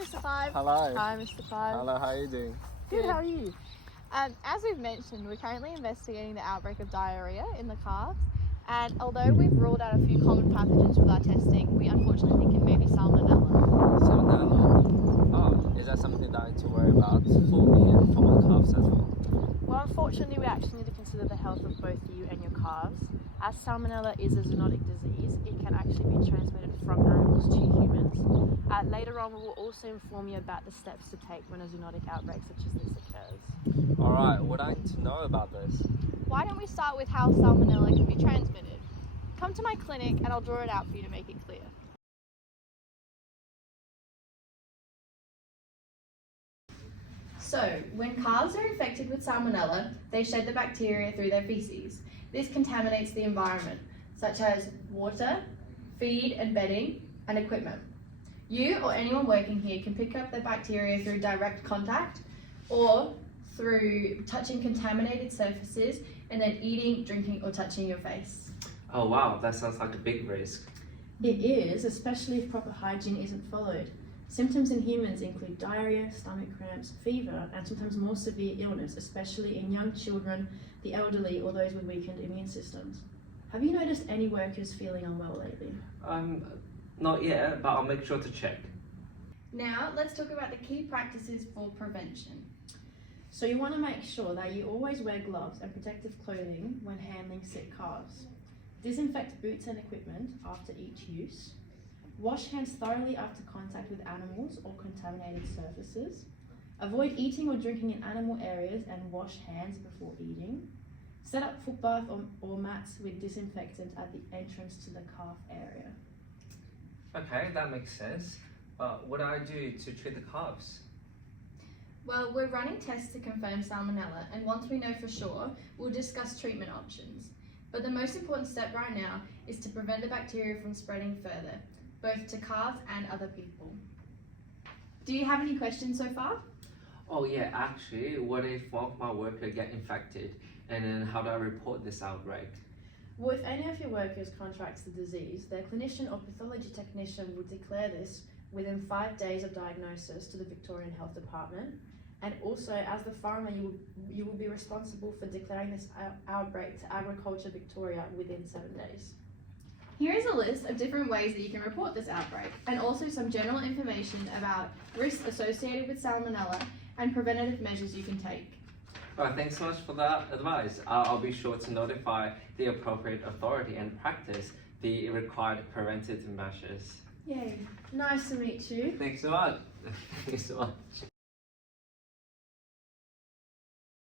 Mr. Five. Hello. Hi, Mr. Five. Hello, how are you doing? Good, how are you? As we've mentioned, we're currently investigating the outbreak of diarrhea in the calves, and although we've ruled out a few common pathogens with our testing, we unfortunately think it may be Salmonella. Salmonella? Oh, is that something that I need to worry about for me and for my calves as well? Well, unfortunately, we actually need to consider the health of both you and your calves. As Salmonella is a zoonotic disease, it can actually be transmitted from animals to humans. Later on, we will also inform you about the steps to take when a zoonotic outbreak such as this occurs. Alright, what do I need to know about this? Why don't we start with how Salmonella can be transmitted? Come to my clinic and I'll draw it out for you to make it clear. So, when calves are infected with Salmonella, they shed the bacteria through their feces. This contaminates the environment, such as water, feed and bedding, and equipment. You or anyone working here can pick up the bacteria through direct contact or through touching contaminated surfaces and then eating, drinking, or touching your face. Oh wow, that sounds like a big risk. It is, especially if proper hygiene isn't followed. Symptoms in humans include diarrhea, stomach cramps, fever, and sometimes more severe illness, especially in young children, the elderly, or those with weakened immune systems. Have you noticed any workers feeling unwell lately? Not yet, but I'll make sure to check. Now, let's talk about the key practices for prevention. So you want to make sure that you always wear gloves and protective clothing when handling sick calves. Disinfect boots and equipment after each use. Wash hands thoroughly after contact with animals or contaminated surfaces. Avoid eating or drinking in animal areas and wash hands before eating. Set up foot bath or mats with disinfectant at the entrance to the calf area. Okay, that makes sense. But what do I do to treat the calves? Well, we're running tests to confirm Salmonella, and once we know for sure, we'll discuss treatment options. But the most important step right now is to prevent the bacteria from spreading further, both to calves and other people. Do you have any questions so far? Oh yeah, actually, what if one of my workers get infected? And then how do I report this outbreak? Well, if any of your workers contracts the disease, their clinician or pathology technician will declare this within 5 days of diagnosis to the Victorian Health Department. And also, as the farmer, you will be responsible for declaring this outbreak to Agriculture Victoria within 7 days. Here is a list of different ways that you can report this outbreak, and also some general information about risks associated with Salmonella and preventative measures you can take. Alright, thanks so much for that advice. I'll be sure to notify the appropriate authority and practice the required preventative measures. Yay, nice to meet you. Thanks so much. Thanks so much.